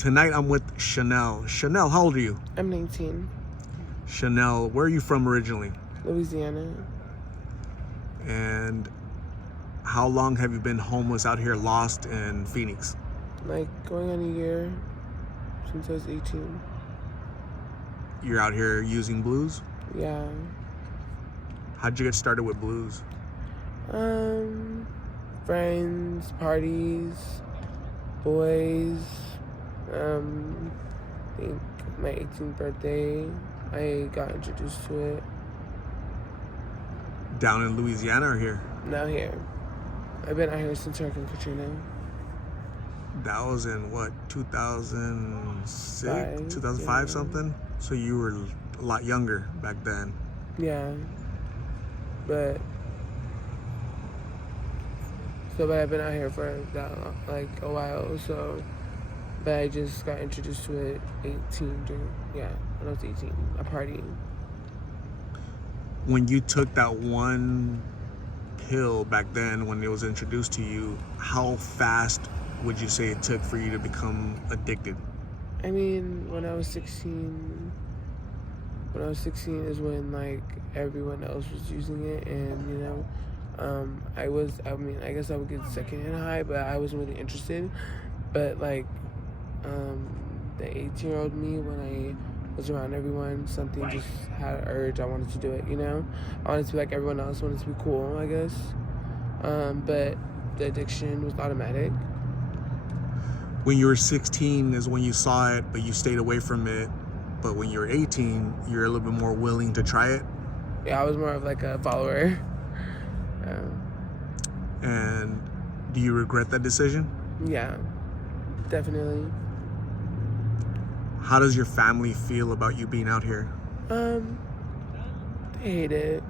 Tonight I'm with Chanel. Chanel, how old are you? I'm 19. Chanel, where are you from originally? Louisiana. And how long have you been homeless out here, lost in Phoenix? Like going on a year since I was 18. You're out here using blues? Yeah. How'd you get started with blues? Friends, parties, boys. I think my 18th birthday, I got introduced to it. Down in Louisiana or here? Now here. I've been out here since Hurricane Katrina. That was in what, 2006, Five, 2005 yeah. something? So you were a lot younger back then. Yeah. But I've been out here for that long, like a while, so but I just got introduced to it when I was 18, a party. When you took that one pill back then, when it was introduced to you, how fast would you say it took for you to become addicted? I mean, when I was 16 is when like everyone else was using it, and I guess I would get secondhand high, but I wasn't really interested. But like the 18-year-old me, when I was around everyone, something just had an urge. I wanted to do it, I wanted to be like everyone else, wanted to be cool, I guess. But the addiction was automatic. When you were 16 is when you saw it, but you stayed away from it. But when you were 18, you're a little bit more willing to try it. Yeah, I was more of like a follower. And do you regret that decision? Yeah, definitely. How does your family feel about you being out here? They hate it.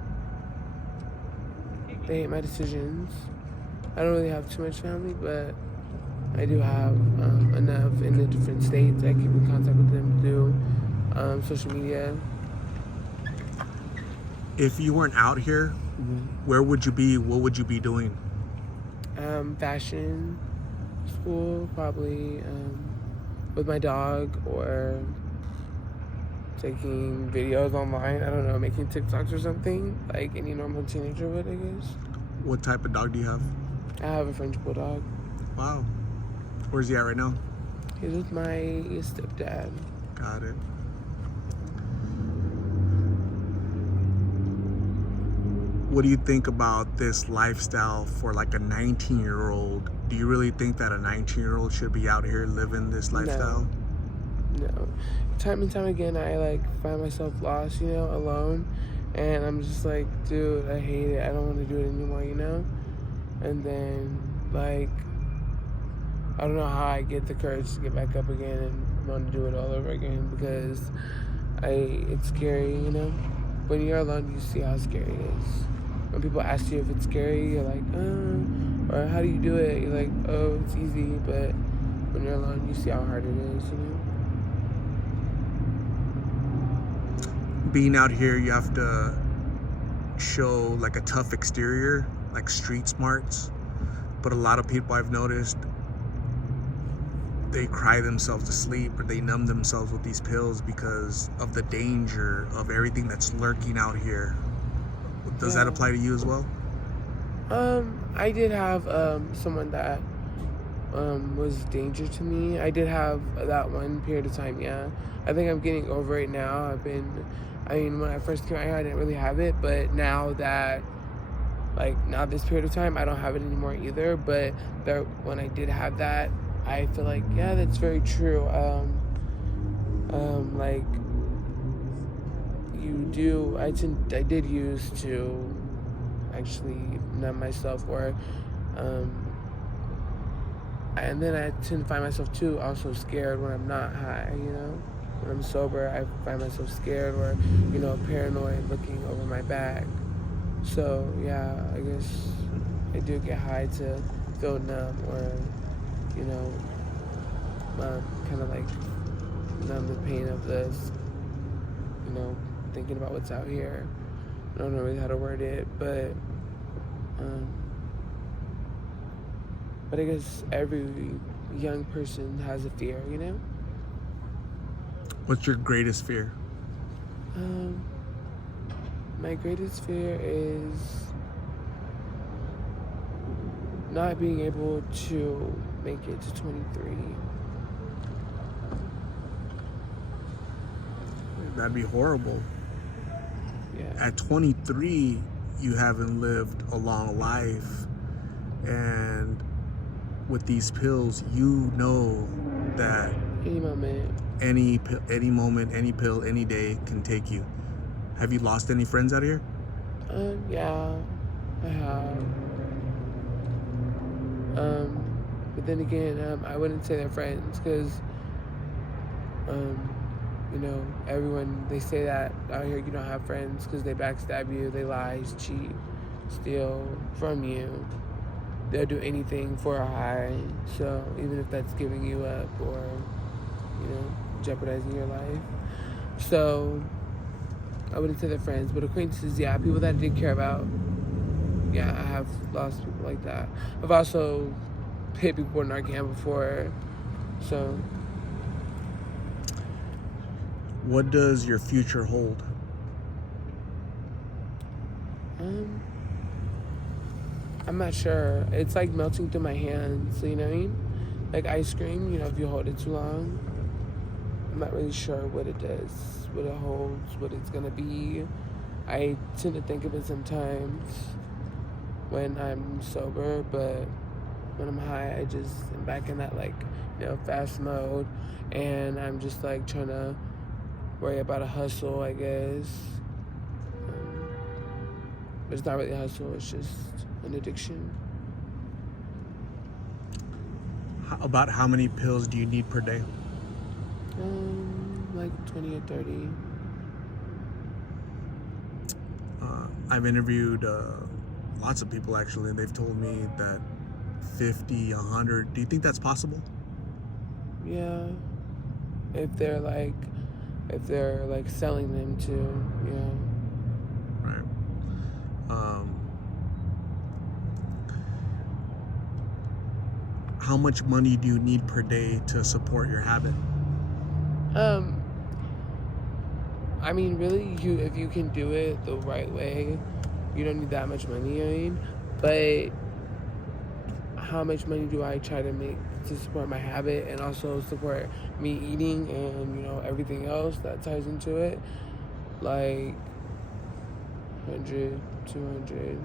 They hate my decisions. I don't really have too much family, but I do have enough in the different states. I keep in contact with them through social media. If you weren't out here, where would you be? What would you be doing? Fashion school, probably with my dog, or taking videos online. I don't know, making TikToks or something, like any normal teenager would, I guess. What type of dog do you have? I have a French bulldog. Wow. Where's he at right now? He's with my stepdad. Got it. What do you think about this lifestyle for like a 19-year-old? Do you really think that a 19-year-old should be out here living this lifestyle? No. Time and time again, I like find myself lost, alone. And I'm just like, dude, I hate it. I don't want to do it anymore, And then, like, I don't know how I get the courage to get back up again and want to do it all over again, because it's scary, When you're alone, you see how scary it is. When people ask you if it's scary, you're like, or how do you do it? You're like, oh, it's easy. But when you're alone, you see how hard it is, Being out here, you have to show like a tough exterior, like street smarts. But a lot of people I've noticed, they cry themselves to sleep or they numb themselves with these pills because of the danger of everything that's lurking out here. Does that apply to you as well? I did have someone that was a danger to me. I did have that one period of time, yeah. I think I'm getting over it now. When I first came out here, I didn't really have it, but now this period of time, I don't have it anymore either. But when I did have that, I feel like, yeah, that's very true. Like, I did use to actually numb myself, or and then I tend to find myself too also scared when I'm not high, When I'm sober, I find myself scared or, paranoid, looking over my back. So, yeah, I guess I do get high to feel numb, or, kind of like numb the pain of this, thinking about what's out here. I don't know really how to word it, but I guess every young person has a fear, What's your greatest fear? My greatest fear is not being able to make it to 23. That'd be horrible. Yeah. At 23, you haven't lived a long life, and with these pills, you know that Any moment. any moment, any pill, any day can take you. Have you lost any friends out here? Yeah, I have. But then again, I wouldn't say they're friends because, you know, everyone, they say that out here you don't have friends because they backstab you, they lie, cheat, steal from you. They'll do anything for a high. So even if that's giving you up or, you know, jeopardizing your life. So I wouldn't say they're friends, but acquaintances, yeah, people that I did care about. Yeah, I have lost people like that. I've also hit people with Narcan before, so. What does your future hold? I'm not sure. It's like melting through my hands, you know what I mean? Like ice cream, you know, if you hold it too long. I'm not really sure what it does, what it holds, what it's gonna be. I tend to think of it sometimes when I'm sober, but when I'm high, I just am back in that, like, you know, fast mode, and I'm just like trying to worry about a hustle, I guess. But it's not really a hustle, it's just an addiction. About how many pills do you need per day? Like 20 or 30. I've interviewed lots of people actually, and they've told me that 50, 100. Do you think that's possible? Yeah. If they're like selling them to, yeah. Right. How much money do you need per day to support your habit? I mean, really, if you can do it the right way, you don't need that much money, I mean. But how much money do I try to make to support my habit and also support me eating and, you know, everything else that ties into it? Like 100, 200,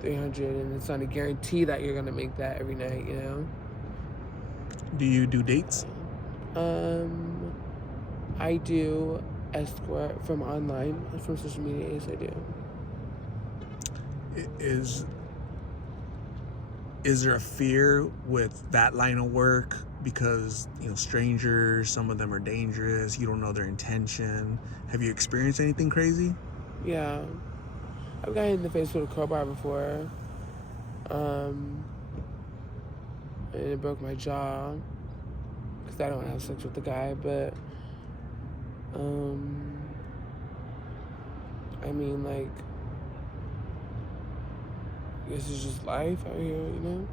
300, and it's not a guarantee that you're gonna make that every night, you know? Do you do dates? I do escort from online, from social media. Yes, I do. Is there a fear with that line of work because, you know, strangers, some of them are dangerous, you don't know their intention? Have you experienced anything crazy? Yeah, I've gotten in the face with a crowbar before, and it broke my jaw because I don't have sex with the guy, but I mean, like, I guess it's just life out here, you know?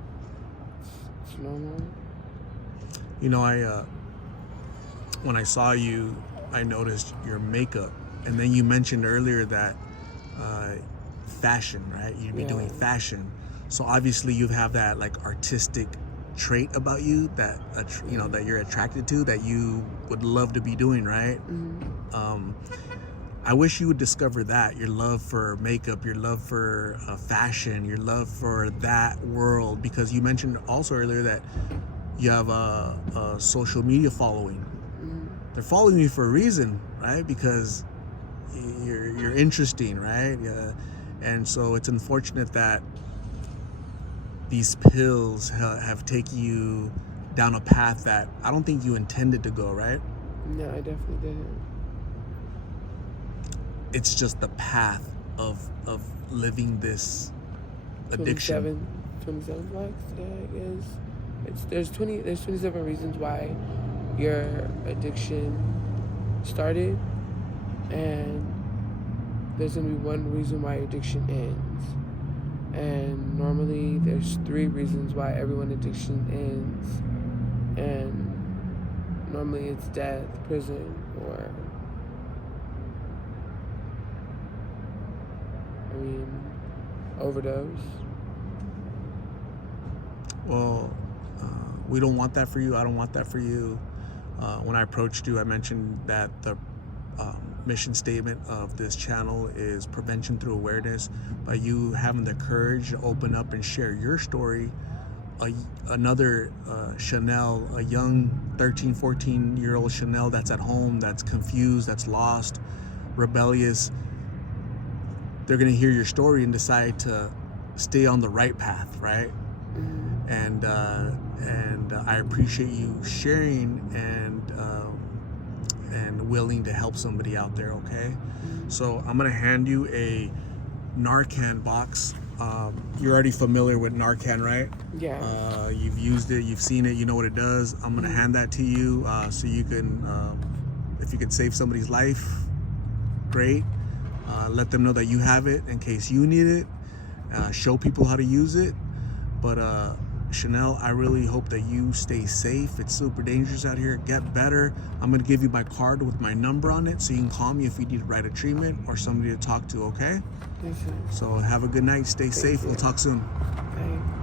It's normal. You know, when I saw you, I noticed your makeup, and then you mentioned earlier that fashion, right? You'd be doing fashion, so obviously you have that like artistic trait about you that you know, that you're attracted to, that you would love to be doing, right? I wish you would discover that, your love for makeup, your love for fashion, your love for that world, because you mentioned also earlier that you have a social media following. They're following you for a reason, right? Because you're interesting, right? And so it's unfortunate that these pills have taken you down a path that I don't think you intended to go, right? No, I definitely didn't. It's just the path of living this addiction. 27 blocks, yeah, I guess. There's 27 reasons why your addiction started, and there's gonna be one reason why your addiction ends. And normally there's 3 reasons why everyone addiction ends. And normally it's death, prison, or overdose. Well, we don't want that for you. I don't want that for you. When I approached you, I mentioned that the mission statement of this channel is prevention through awareness. By you having the courage to open up and share your story, another Chanel, a young 13, 14-year-old Chanel that's at home, that's confused, that's lost, rebellious, they're going to hear your story and decide to stay on the right path, right? Mm-hmm. And I appreciate you sharing and willing to help somebody out there. Okay, so I'm gonna hand you a Narcan box. You're already familiar with Narcan, right? Yeah. You've used it, you've seen it, you know what it does. I'm gonna hand that to you so you can, if you can save somebody's life, great. Let them know that you have it in case you need it. Show people how to use it. But Chanel, I really hope that you stay safe. It's super dangerous out here. Get better. I'm gonna give you my card with my number on it so you can call me if you need to write a treatment or somebody to talk to, okay? Yes, sir. So have a good night. Stay safe. We'll talk soon. Bye.